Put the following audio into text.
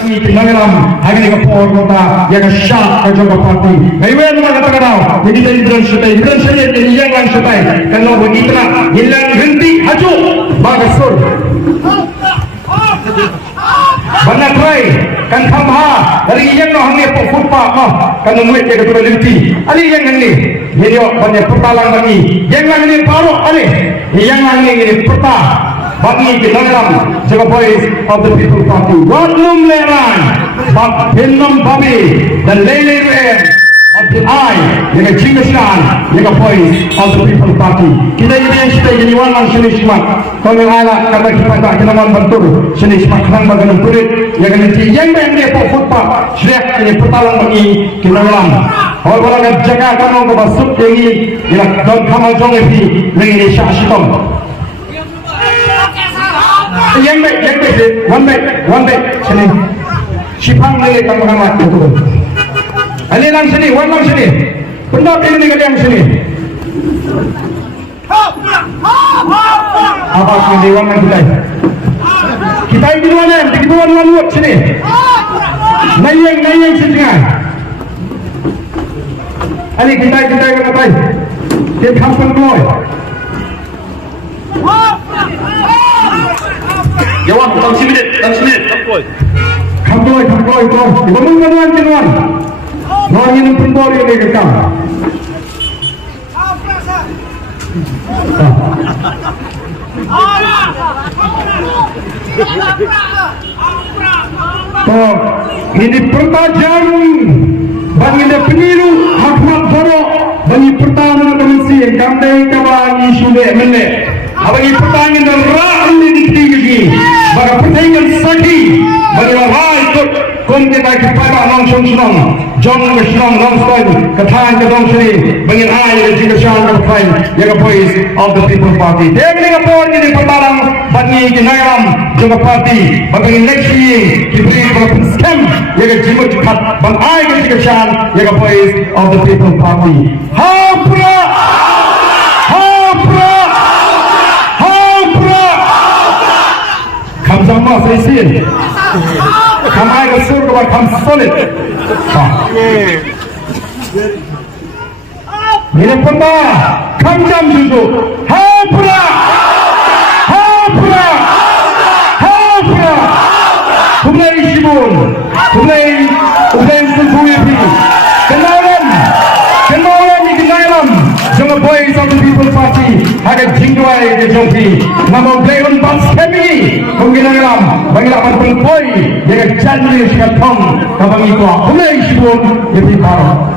bangi kinangalam hagani ka por kota yang syak ka joga parti ngaiwen ma kata kadau jadi dari bulan sutai jadi yang lang sutai kalau begitu hilang henti haju bagasur banyak try kan thamha dari yang no hangne po futpa ma kan muet ke ketua limpi ali yang ini video banyak pertalang bagi yang ini paro ali yang ini perta bagi kinangalam jaga voice of the people party wadlum leran bab hinnam babi dan lele of the eye yang jingaskan yang voice of the people party kita ini sudah jadi walang senismat kalau ala kata kita kita mau bentur senismat kan bagian kulit yang ini po futpa syak ini pertalang bagi kinangalam orang jaga kamu ke basuk ini yang don kamal jong ini ini syasitom yang baik one back sini sipang nilai kamu hangat itu ali lang sini one lang sini benda ini yang sini apa sini dewan yang kita ini mana kita luar sini nayang sini ali kita kata dia kampung boy Jawab, tang sini, kampoi. Bangun kinuan. Orang ini pembori ini kekam. Oh, ini pertajam. Bagi dia peniru Ahmad Zoro. Bagi pertahanan komisi yang kandai kawan isu mene. Bagi pertanyaan dan rakyat ini tinggi, bagi pertanyaan sakit, bagi rakyat kom kita kepada langsung senang, jangan bersenang langsung katakan ke dalam sini, bagi rakyat jika syarikat berkain, yang voice of the people party. Dengan apa ini pertarung bagi kinayam juga party, bagi eleksi diberi berapa scam, yang jika cepat, bagi rakyat jika syarikat, yang voice of the people party. Hampura. Sama saya sih, kamu ada suruh kepada kamu solid. Ini pemba, kamu jam dulu. Hampura. Kumai sibun, kumai sesuatu. Kenalan ini kenalan. Jangan voice of the people party. Agak jingguai ke jompi. Nama Blayon Bams kami. Kemungkinan bagaimana pun poi. Jangan janji sekat tong. Kabang itu. Kumai sibun. Jadi parah.